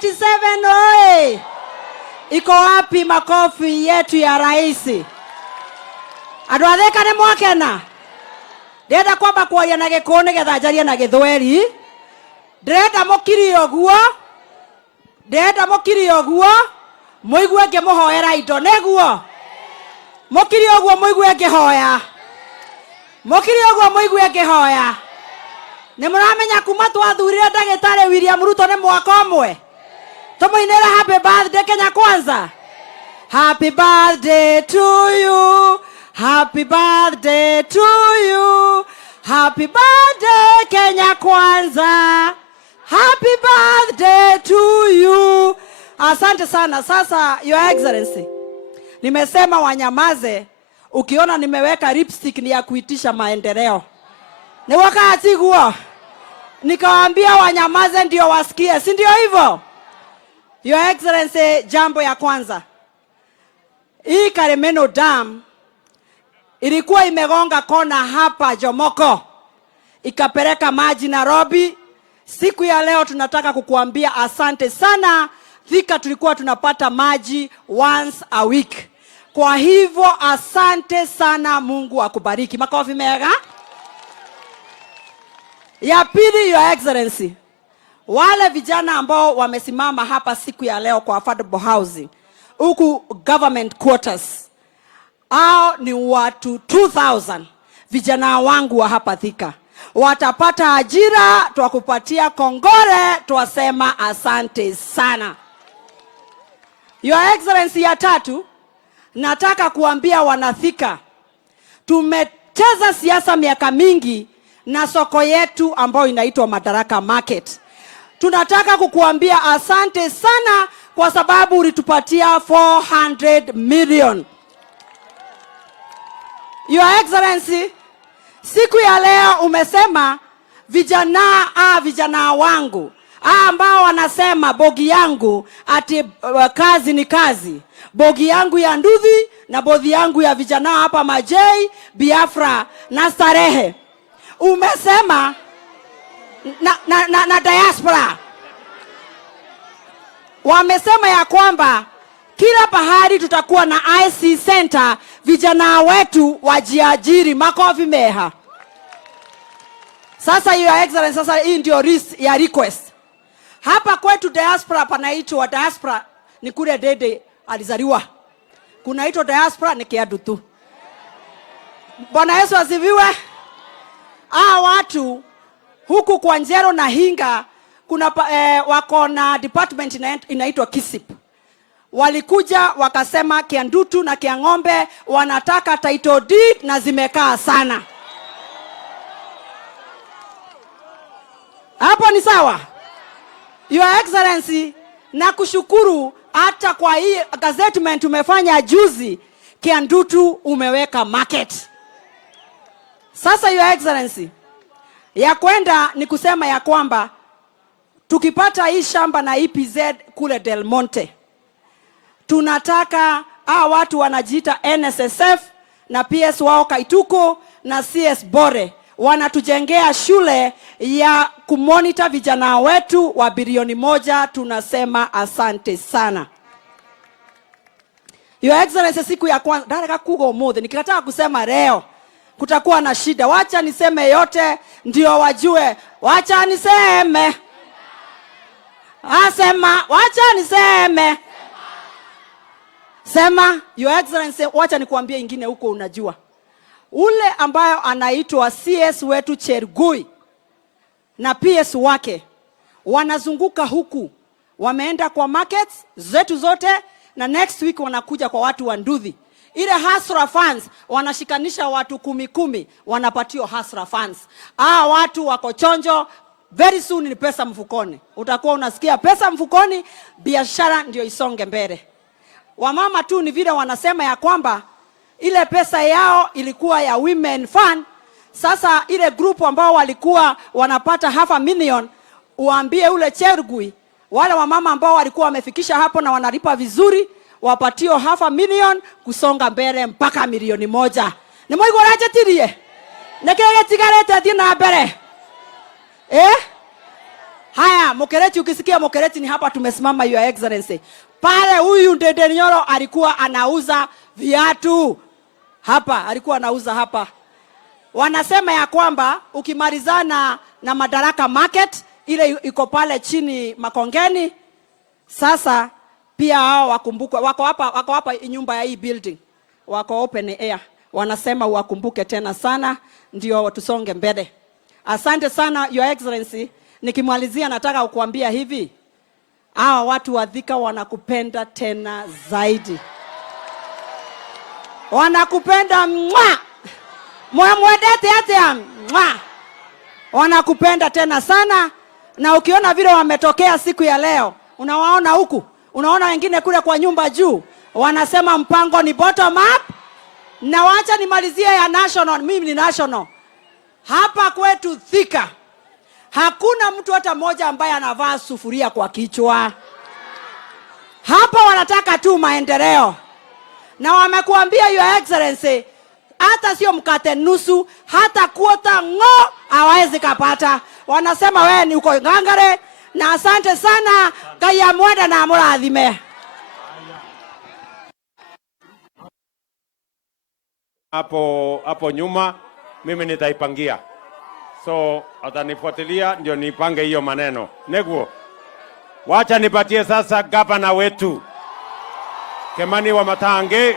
47 oye! Iko wapi makofi yetu ya rais? Andu a Thika ni mwakena? Ndenda kwamba kwaria na Gikuyu nigetha njarie na Githweri. Ndenda mukiri oguo muigue ngimuhoera indo neguo. Mukiri oguo muigue ngihoya. Mukiri oguo muigue ngihoya. Ni muramenya kuma twathurire Ndagĩtarĩ William Ruto ni mwaka ũmwe. Tumuinire happy birthday Kenya Kwanza. Happy birthday to you. Happy birthday to you. Happy birthday Kenya Kwanza. Happy birthday to you. Asante sana. Sasa Your Excellency, nimesema wanyamaze. Ukiona nimeweka lipstick ni ya kuitisha maendeleo. Ni wakati huo nikawaambia wanyamaze ndio wasikie, si ndio hivyo? Your Excellency, jambo ya kwanza, hii Karemeno Dam ilikuwa imegonga kona hapa Jomoko, ikapeleka maji Nairobi. Siku ya leo tunataka kukuambia asante sana. Thika tulikuwa tunapata maji once a week. Kwa hivyo asante sana, Mungu akubariki. Makofi mega. Ya pili, Your Excellency, wale vijana ambao wamesimama hapa siku ya leo kwa affordable housing huku government quarters, hao ni watu 2000 vijana wangu wa hapa Thika. Watapata ajira, tuwakupatia kongore, tuwasema asante sana. Your Excellency, ya tatu, nataka kuambia wanathika, tumecheza siasa miaka mingi na soko yetu ambayo inaitwa Madaraka Market. Tunataka kukuambia asante sana kwa sababu ulitupatia 400 million. Your Excellency, siku ya leo umesema vijana wangu ambao wanasema bogi yangu ati kazi ni kazi. Bogi yangu ya Nduthi na bogi yangu ya vijana hapa Majei, Biafra na Starehe. Umesema na diaspora. Wamesema ya kwamba kila pahali tutakuwa na IC center, vijana wetu wajiajiri. Makofi meha. Sasa Your Excellency, sasa hii ndio ya request. Hapa kwetu diaspora panaitwa diaspora ni kule Dede alizaliwa. Kunaitwa diaspora ni Kiadu tu. Bwana Yesu asifiwe. Watu huku kwa Njero na Hinga kuna wako na department inaitwa Kisip. Walikuja wakasema Kiandutu na Kiang'ombe wanataka title deed na zimekaa sana. Hapo ni sawa? Your Excellency, na kushukuru hata kwa hii gazettement umefanya juzi, Kiandutu umeweka market. Sasa Your Excellency, ya kwenda ni kusema ya kwamba tukipata hii shamba na EPZ kule Del Monte, tunataka watu wanajiita NSSF na PS wao Kaituko na CS Bore wanatujengea shule ya kumonitor vijana wetu wa bilioni 1. Tunasema asante sana. Your Excellency, siku ya kwanza daraka kugo mode nikitaka kusema leo kutakuwa na shida. Wacha niseme yote ndio wajue. Wacha niseme. Asema, wacha niseme. Sema. Your Excellency, wacha nikuambie ingine huko unajua. Ule ambayo anaitwa CS wetu Chergui na PS wake wanazunguka huku. Wameenda kwa markets zetu zote na next week wanakuja kwa watu wa Nduthi. Ile Hasra funds wanashikanisha watu 10 wanapatio Hasra funds. Watu wako chonjo, very soon ni pesa mfukoni. Utakuwa unasikia pesa mfukoni, biashara ndio isonge mbele. Wamama tu ni vile wanasema ya kwamba ile pesa yao ilikuwa ya women fund. Sasa ile group ambao walikuwa wanapata 500,000, uambie ule Chergui wale wamama ambao walikuwa wamefikisha hapo na wanalipa vizuri, wapatio 500,000 kusonga mbele mpaka milioni 1. Ni moigo rachetirie. Nekege tigarete athi na mbere. Haya, Mokereti, ukisikia Mokereti ni hapa tumesimama, Your Excellency. Pale huyu Ndende Nyoro alikuwa anauza viatu. Hapa, alikuwa anauza hapa. Wanasema ya kwamba ukimalizana na Madaraka Market, ile iko pale chini Makongeni, sasa pia hao wakumbuke, wako hapa nyumba ya hii building. Wako open air. Wanasema wakumbuke tena sana ndio tusonge mbele. Asante sana Your Excellency. Nikimalizia nataka kukuambia hivi. Hawa watu wa Thika wanakupenda tena zaidi. Wanakupenda mwa. Mwamwedete hata mwa. Wanakupenda tena sana, na ukiona vile wametokea siku ya leo, unawaona huku, unaona wengine kule kwa nyumba juu, wanasema mpango ni bottom up. Na wacha nimalizie ya national, mimi ni national. Hapa kwetu Thika, hakuna mtu hata mmoja ambaye anavaa sufuria kwa kichwa. Hapa wanataka tu maendeleo. Na wamekuambia Your Excellency, hata sio mkate nusu, hata kuota ngo hawezi kapata. Wanasema wewe ni uko ngangare, na asante sana, kaya mwenda na murathime. Hapo nyuma mimi nitaipangia. So atanifuatilia ndio nipange hiyo maneno. Neguo. Wacha nipatie sasa gavana wetu Kimani Wamatangi.